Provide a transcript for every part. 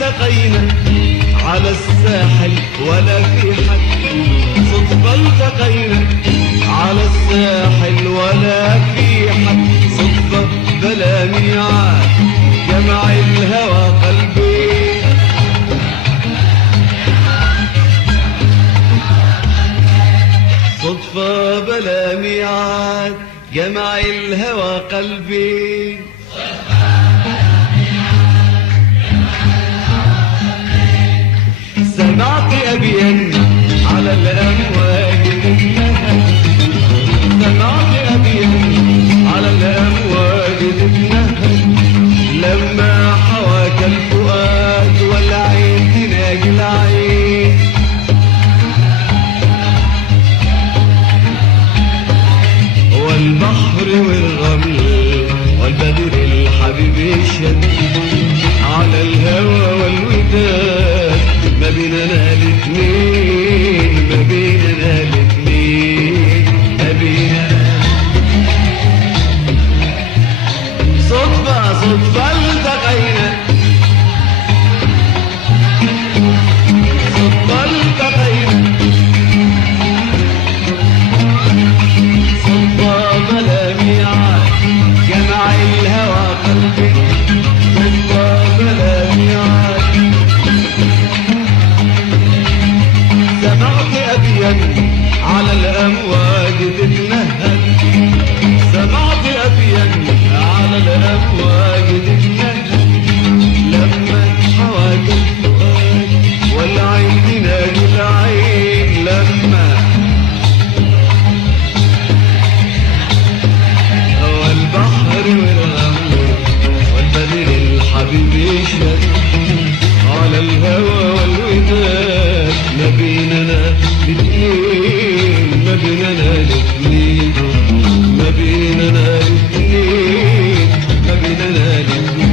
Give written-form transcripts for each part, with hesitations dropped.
التقينا على الساحل ولا في حد، صدفة التقينا على الساحل ولا في حد، صدفة بلا ميعاد جمع الهوى قلبي. صدفة بلا ميعاد جمع الهوى قلبي. سمعت أبيا على الأمواج تتنهد، سمعت أبيا على الأمواج تتنهد، لما حواك الفؤاد والعين تناجي العين. والبحر والرمل والبدر الحبيب يشهد على الهوى والوداد، ما بيننا الاتنين، ما بيننا الاتنين، ما بيننا. صدفة صدفة التقينا، صدفة التقينا، صدفة بلا ميعاد جمع الهوى قلبي، صدفة بلا ميعاد. سمعت أبيا على الأمواج تتنهد، سمعت أبيا على الأمواج تتنهد، لما حواك الفؤاد والعين تناجي العين، لما والبحر والرمل والبدر الحبيب يشهد على الهوى والوداد، ما بيننا الاتنين، ما بيننا الاتنين، ما بيننا الاتنين، ما بيننا الاتنين.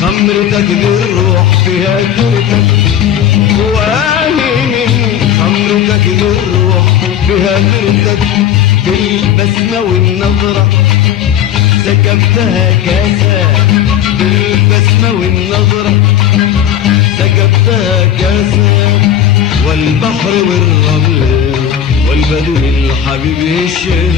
خمرتك للروح فيها ترتك، وآهي خمرتك للروح فيها ترتك، بالبسمة والنظرة سكبتها كاسة، بالبسمة والنظرة سكبتها كاسة. والبحر والرمل والبدو الحبيب يشهد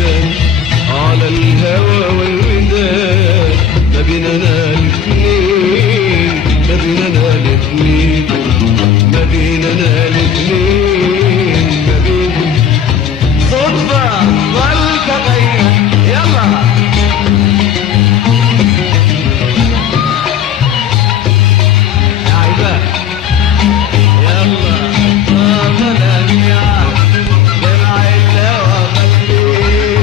على الهوى والوداد، ما بيننا الاتنين، ما بيننا الاتنين، ما بيننا الاتنين، ما بيننا. صدفة والتقينا، يلا يا عباد يلا، بلا ميعاد جمع الهوى قلبي.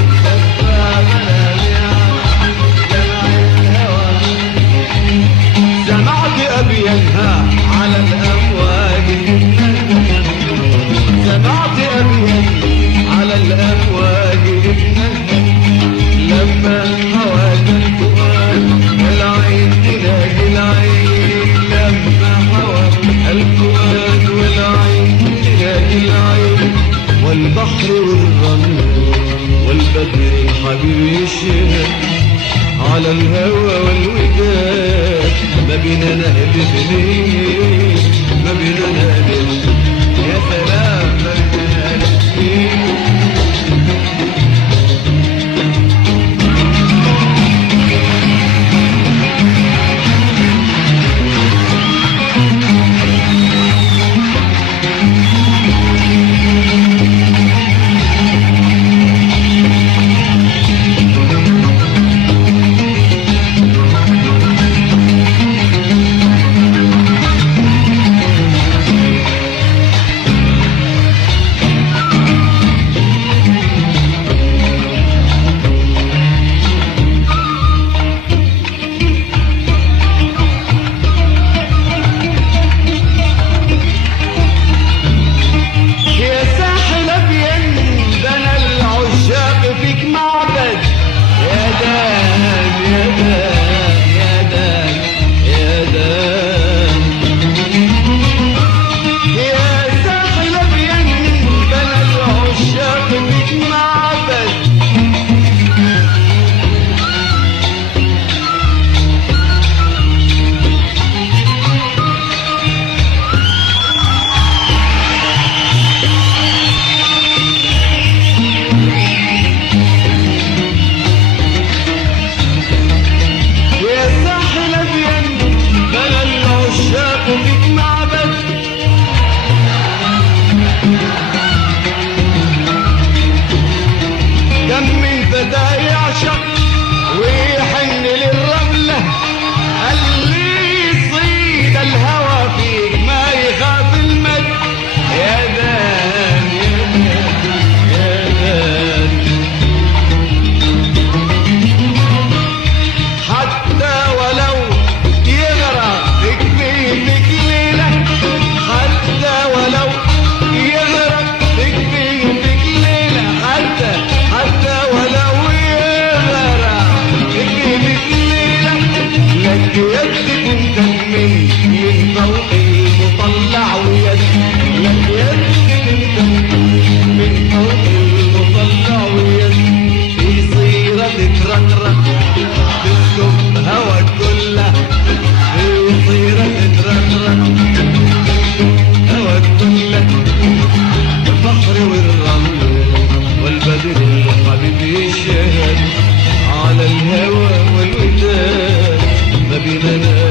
بينا نهلف ليه ما بينا نهلف يا سلام ما بينا نهلف ليه الهوى والوداد ما بيننا